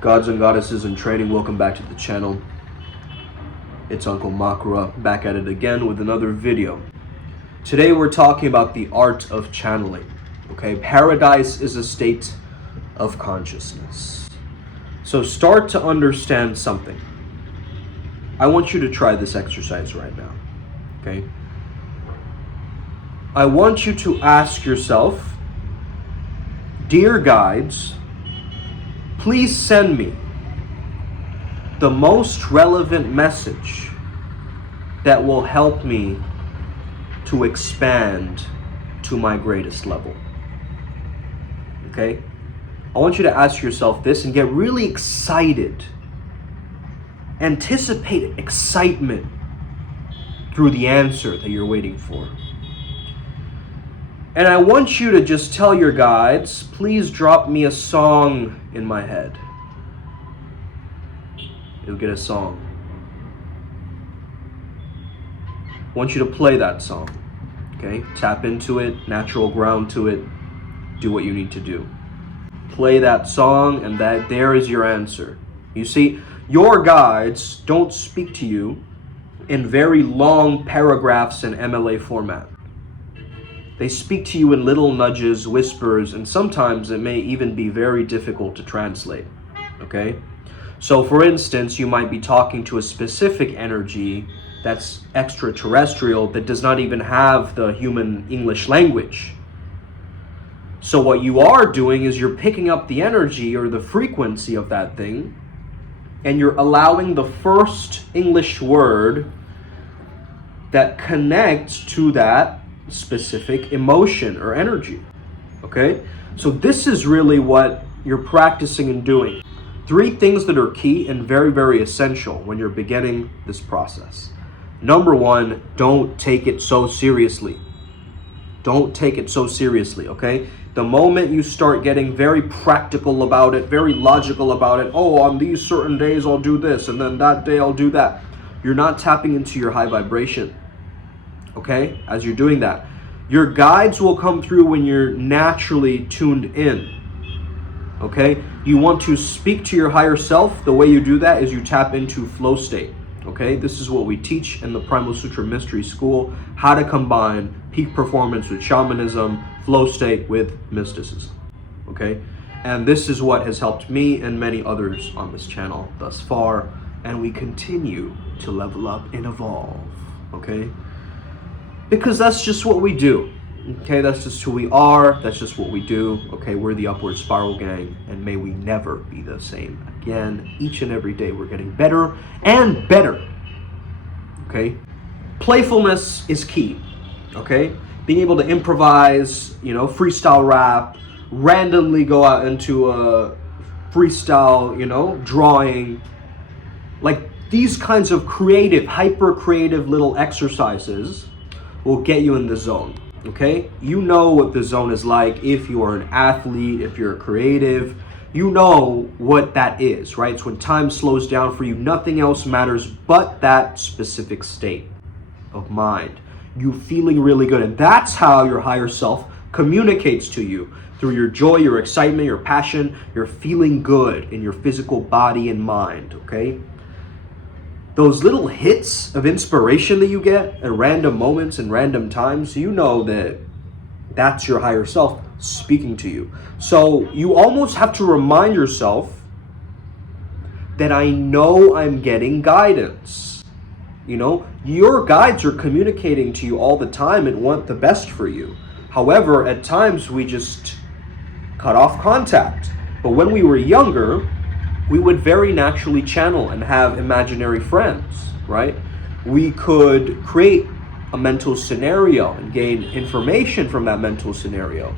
Gods and goddesses in training, welcome back to the channel. It's Uncle Makura back at it again with another video. Today we're talking about the art of channeling. Okay, paradise is a state of consciousness. So start to understand something. I want you to try this exercise right now. Okay? I want you to ask yourself, dear guides, please send me the most relevant message that will help me to expand to my greatest level. Okay? I want you to ask yourself this and get really excited. Anticipate excitement through the answer that you're waiting for. And I want you to just tell your guides, please drop me a song in my head. You'll get a song. I want you to play that song. Okay? Tap into it, natural ground to it. Do what you need to do. Play that song, and there is your answer. You see, your guides don't speak to you in very long paragraphs in MLA format. They speak to you in little nudges, whispers, and sometimes it may even be very difficult to translate. Okay? So for instance, you might be talking to a specific energy that's extraterrestrial that does not even have the human English language. So what you are doing is you're picking up the energy or the frequency of that thing, and you're allowing the first English word that connects to that specific emotion or energy. Okay? So this is really what you're practicing and doing. 3 things that are key and very, very essential when you're beginning this process. Number 1, don't take it so seriously. Don't take it so seriously, okay? The moment you start getting very practical about it, very logical about it, oh, on these certain days I'll do this, and then that day I'll do that, you're not tapping into your high vibration, okay? As you're doing that. Your guides will come through when you're naturally tuned in, okay? You want to speak to your higher self. The way you do that is you tap into flow state, okay? This is what we teach in the Primal Sutra Mystery School, how to combine peak performance with shamanism, flow state with mysticism, okay? And this is what has helped me and many others on this channel thus far, and we continue to level up and evolve, okay? Because that's just what we do, okay? That's just who we are, that's just what we do, okay? We're the Upward Spiral Gang, and may we never be the same again. Each and every day we're getting better and better, okay? Playfulness is key, okay? Being able to improvise, freestyle rap, randomly go out into a freestyle, drawing. Like these kinds of creative, hyper creative little exercises will get you in the zone, okay? You know what the zone is like if you are an athlete, if you're a creative. You know what that is, right? It's when time slows down for you. Nothing else matters but that specific state of mind. You feeling really good. And that's how your higher self communicates to you. Through your joy, your excitement, your passion, you're feeling good in your physical body and mind, okay? Those little hits of inspiration that you get at random moments and random times, you know that that's your higher self speaking to you. So you almost have to remind yourself that I know I'm getting guidance. Your guides are communicating to you all the time and want the best for you. However, at times we just cut off contact. But when we were younger, we would very naturally channel and have imaginary friends, right? We could create a mental scenario and gain information from that mental scenario.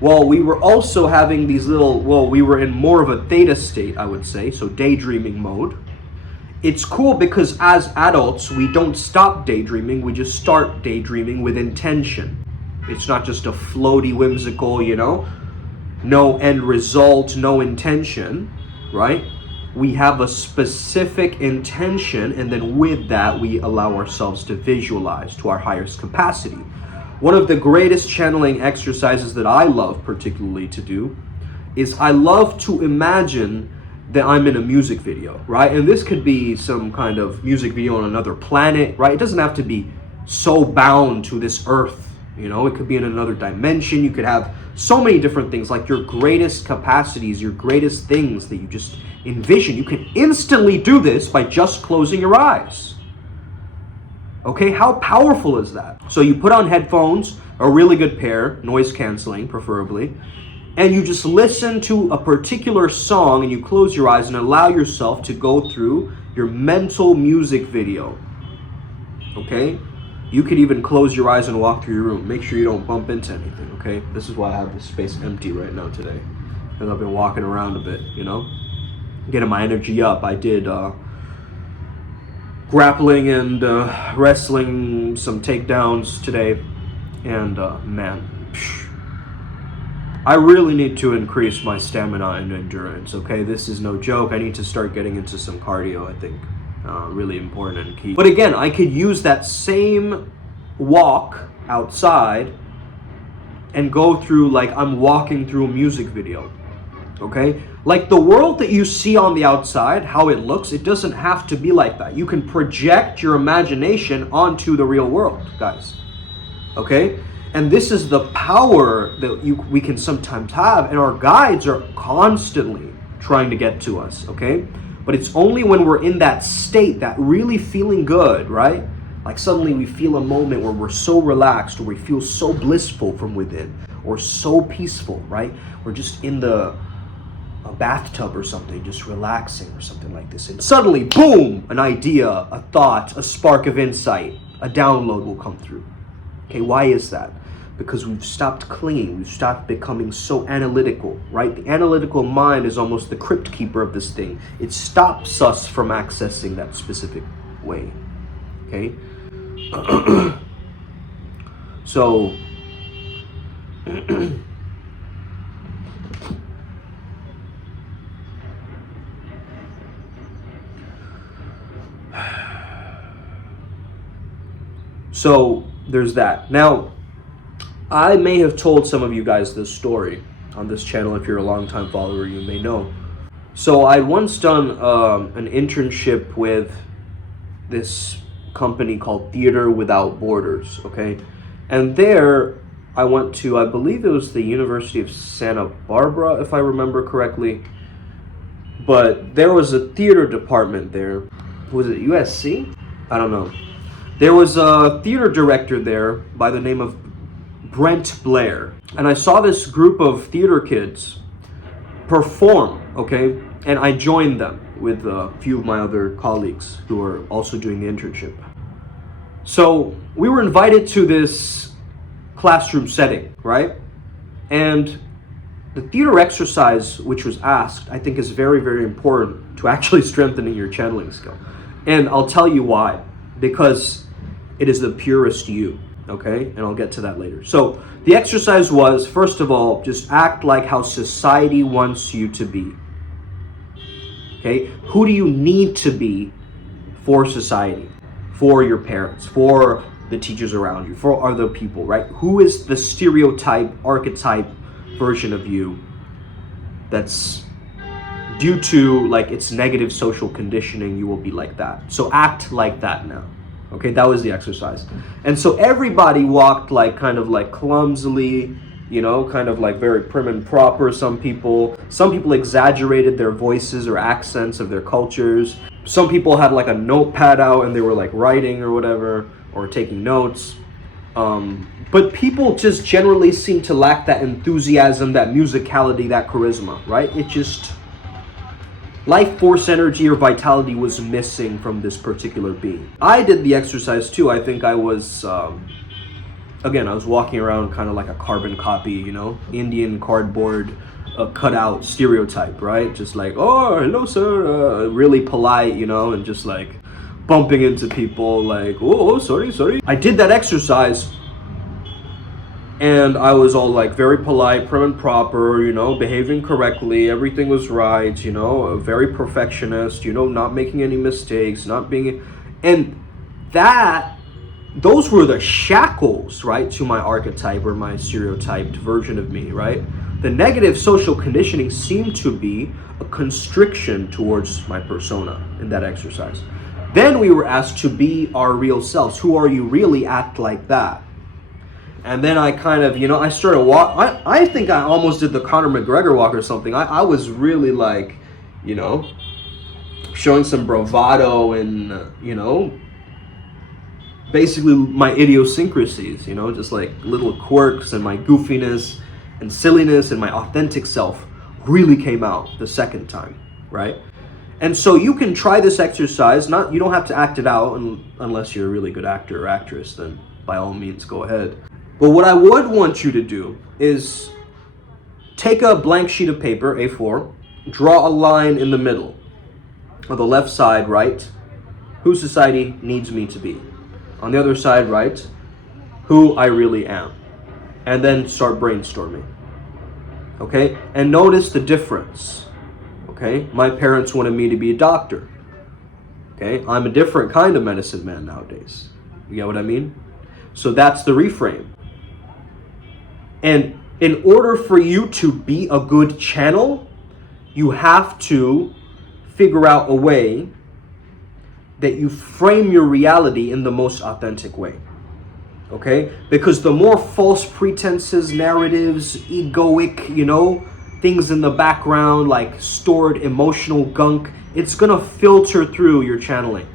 Well, we were also having these we were in more of a theta state, I would say, so daydreaming mode. It's cool because as adults, we don't stop daydreaming, we just start daydreaming with intention. It's not just a floaty, whimsical, no end result, no intention, right? We have a specific intention, and then with that, we allow ourselves to visualize to our highest capacity. One of the greatest channeling exercises that I love particularly to do is I love to imagine that I'm in a music video, right? And this could be some kind of music video on another planet, right? It doesn't have to be so bound to this earth, you know? It could be in another dimension. You could have so many different things, like your greatest capacities, your greatest things that you just envision. You can instantly do this by just closing your eyes. Okay, how powerful is that? So you put on headphones, a really good pair, noise canceling preferably, and you just listen to a particular song and you close your eyes and allow yourself to go through your mental music video. Okay? You could even close your eyes and walk through your room. Make sure you don't bump into anything, okay? This is why I have this space empty right now today. Because I've been walking around a bit, you know? Getting my energy up. I did grappling and wrestling, some takedowns today, and man, I really need to increase my stamina and endurance. Okay, this is no joke. I need to start getting into some cardio. I think really important and key. But again, I could use that same walk outside and go through like I'm walking through a music video. Okay, like the world that you see on the outside, how it looks, it doesn't have to be like that. You can project your imagination onto the real world, guys. Okay, and this is the power that we can sometimes have, and our guides are constantly trying to get to us. Okay, but it's only when we're in that state, that really feeling good, right? Like suddenly we feel a moment where we're so relaxed, or we feel so blissful from within, or so peaceful, right? We're just in a bathtub or something, just relaxing or something like this. And suddenly, boom, an idea, a thought, a spark of insight, a download will come through. Okay, why is that? Because we've stopped clinging, we've stopped becoming so analytical, right? The analytical mind is almost the crypt keeper of this thing. It stops us from accessing that specific way, okay? So, so there's that. Now, I may have told some of you guys this story on this channel. If you're a longtime follower, you may know. So I once done an internship with this company called Theater Without Borders, okay? And there I went to, I believe it was the University of Santa Barbara, if I remember correctly. But there was a theater department there. Was it USC? I don't know. There was a theater director there by the name of Brent Blair. And I saw this group of theater kids perform, okay? And I joined them with a few of my other colleagues who are also doing the internship. So we were invited to this classroom setting, right? And the theater exercise which was asked, I think is very, very important to actually strengthening your channeling skill. And I'll tell you why. Because it is the purest you, okay? And I'll get to that later. So the exercise was, first of all, just act like how society wants you to be. Okay? Who do you need to be for society? For your parents, for the teachers around you, for other people, right? Who is the stereotype, archetype version of you that's due to like its negative social conditioning, you will be like that. So act like that now. Okay, that was the exercise. And so everybody walked like kind of like clumsily, you know, kind of like very prim and proper. Some people exaggerated their voices or accents of their cultures. Some people had like a notepad out and they were like writing or whatever, or taking notes. But people just generally seem to lack that enthusiasm, that musicality, that charisma, right? It just, life force energy or vitality was missing from this particular being. I did the exercise too. I think I was, again, I was walking around kind of like a carbon copy, you know, Indian cardboard cutout stereotype, right? Just like, oh, hello, sir, really polite, you know, and just like bumping into people like, oh, sorry. I did that exercise and I was all like very polite, prim and proper, you know, behaving correctly. Everything was right, you know, very perfectionist, you know, not making any mistakes, not being... And that those were the shackles, right, to my archetype or my stereotyped version of me, right? The negative social conditioning seemed to be a constriction towards my persona in that exercise. Then we were asked to be our real selves. Who are you really? Act like that. And then I kind of, I started I think I almost did the Conor McGregor walk or something. I was really like, showing some bravado and, basically my idiosyncrasies, just like little quirks, and my goofiness and silliness and my authentic self really came out the second time, right? And so you can try this exercise. You don't have to act it out unless you're a really good actor or actress, then by all means go ahead. But what I would want you to do is take a blank sheet of paper, A4, draw a line in the middle. On the left side, write, who society needs me to be. On the other side, write, who I really am. And then start brainstorming. Okay? And notice the difference. Okay? My parents wanted me to be a doctor. Okay? I'm a different kind of medicine man nowadays. You get what I mean? So that's the reframe. And in order for you to be a good channel, you have to figure out a way that you frame your reality in the most authentic way. Okay? Because the more false pretenses, narratives, egoic, things in the background, like stored emotional gunk, it's gonna filter through your channeling.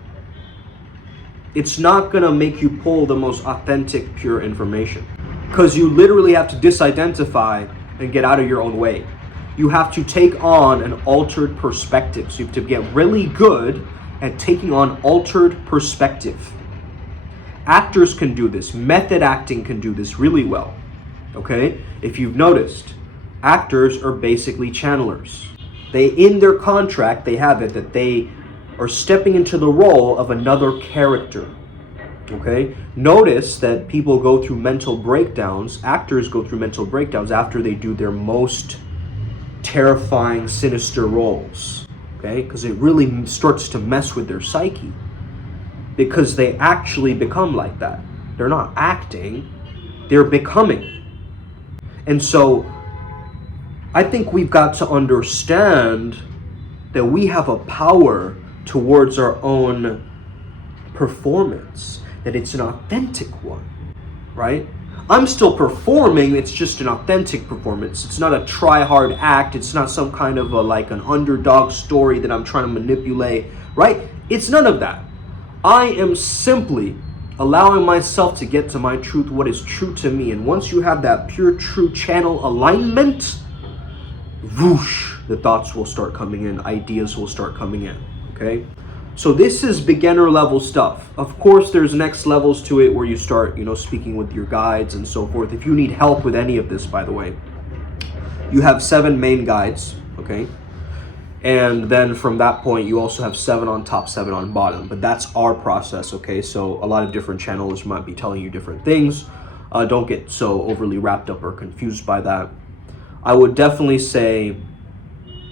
It's not gonna make you pull the most authentic, pure information. Because you literally have to disidentify and get out of your own way. You have to take on an altered perspective. So you have to get really good at taking on altered perspective. Actors can do this. Method acting can do this really well. Okay? If you've noticed, actors are basically channelers. In their contract, they have it that they are stepping into the role of another character. Okay? Notice that people go through mental breakdowns, actors go through mental breakdowns after they do their most terrifying, sinister roles. Okay? Because it really starts to mess with their psyche. Because they actually become like that. They're not acting, they're becoming. And so, I think we've got to understand that we have a power towards our own performance, that it's an authentic one, right? I'm still performing, it's just an authentic performance. It's not a try-hard act, it's not some kind of an underdog story that I'm trying to manipulate, right? It's none of that. I am simply allowing myself to get to my truth, what is true to me. And once you have that pure, true channel alignment, whoosh, the thoughts will start coming in, ideas will start coming in, okay? So this is beginner level stuff. Of course, there's next levels to it where you start, speaking with your guides and so forth. If you need help with any of this, by the way, you have 7 main guides, okay? And then from that point, you also have 7 on top, 7 on bottom. But that's our process, okay? So a lot of different channels might be telling you different things. Don't get so overly wrapped up or confused by that. I would definitely say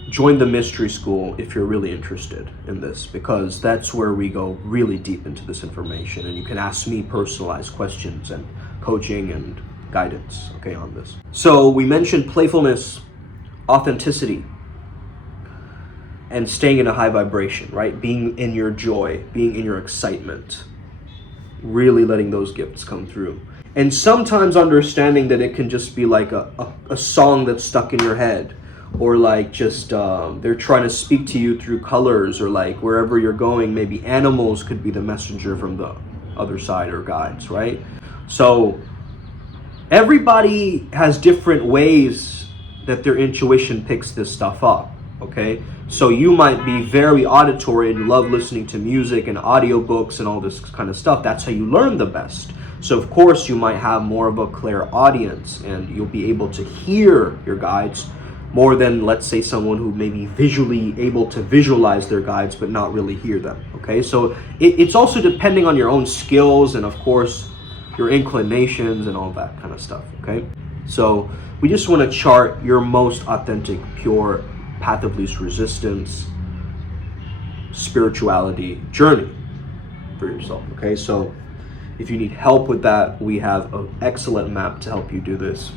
join the mystery school if you're really interested in this, because that's where we go really deep into this information. And you can ask me personalized questions and coaching and guidance, okay, on this. So we mentioned playfulness, authenticity, and staying in a high vibration, right? Being in your joy, being in your excitement, really letting those gifts come through. And sometimes understanding that it can just be like a song that's stuck in your head, or like just they're trying to speak to you through colors, or like wherever you're going, maybe animals could be the messenger from the other side, or guides, right? So everybody has different ways that their intuition picks this stuff up. Okay, so you might be very auditory and love listening to music and audiobooks and all this kind of stuff. That's how you learn the best. So of course you might have more of a clairaudience, and you'll be able to hear your guides more than, let's say, someone who may be visually able to visualize their guides but not really hear them. Okay, so it's also depending on your own skills and of course your inclinations and all that kind of stuff. Okay, so we just want to chart your most authentic, pure path of least resistance, spirituality journey for yourself. Okay, so If you need help with that, we have an excellent map to help you do this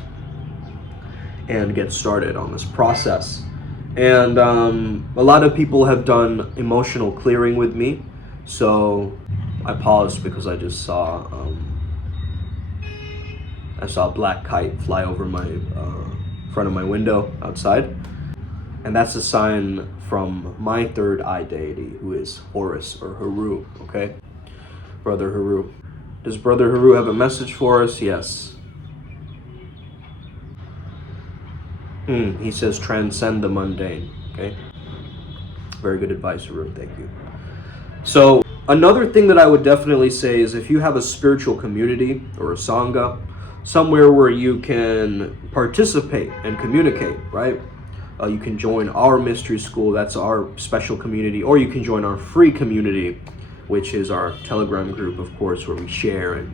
and get started on this process. And a lot of people have done emotional clearing with me. So I paused because I just saw a black kite fly over my front of my window outside. And that's a sign from my third eye deity, who is Horus or Haru, okay? Brother Haru. Does Brother Haru have a message for us? Yes. He says transcend the mundane, okay? Very good advice, Haru, thank you. So another thing that I would definitely say is if you have a spiritual community or a sangha, somewhere where you can participate and communicate, right? You can join our mystery school, that's our special community, or you can join our free community, which is our Telegram group, of course, where we share and,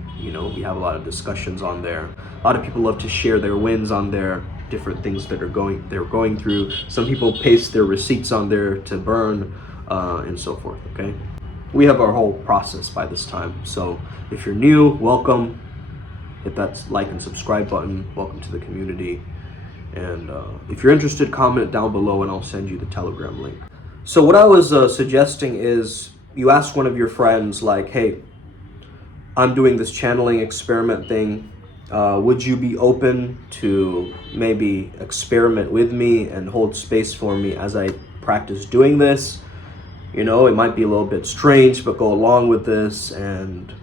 we have a lot of discussions on there. A lot of people love to share their wins on there, different things that they're going through. Some people paste their receipts on there to burn, and so forth, okay? We have our whole process by this time. So if you're new, welcome. Hit that like and subscribe button. Welcome to the community. And if you're interested, comment down below and I'll send you the Telegram link. So what I was suggesting is you ask one of your friends, like, hey, I'm doing this channeling experiment thing. Would you be open to maybe experiment with me and hold space for me as I practice doing this? It might be a little bit strange, but go along with this. And,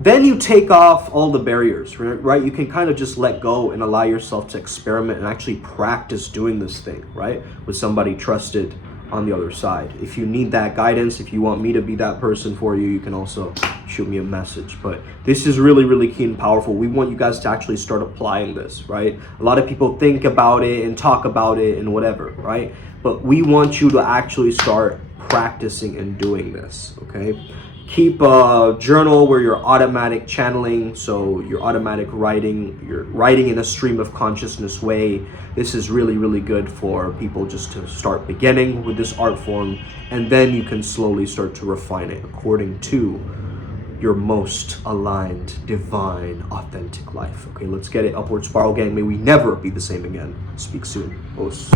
then you take off all the barriers, right? You can kind of just let go and allow yourself to experiment and actually practice doing this thing, right? With somebody trusted on the other side. If you need that guidance, if you want me to be that person for you, you can also shoot me a message. But this is really, really key and powerful. We want you guys to actually start applying this, right? A lot of people think about it and talk about it and whatever, right? But we want you to actually start practicing and doing this, okay? Keep a journal where you're automatic channeling, so you're automatic writing, you're writing in a stream of consciousness way. This is really, really good for people just to start beginning with this art form, and then you can slowly start to refine it according to your most aligned, divine, authentic life. Okay, let's get it. Upward Spiral Gang, may we never be the same again. Speak soon. Os.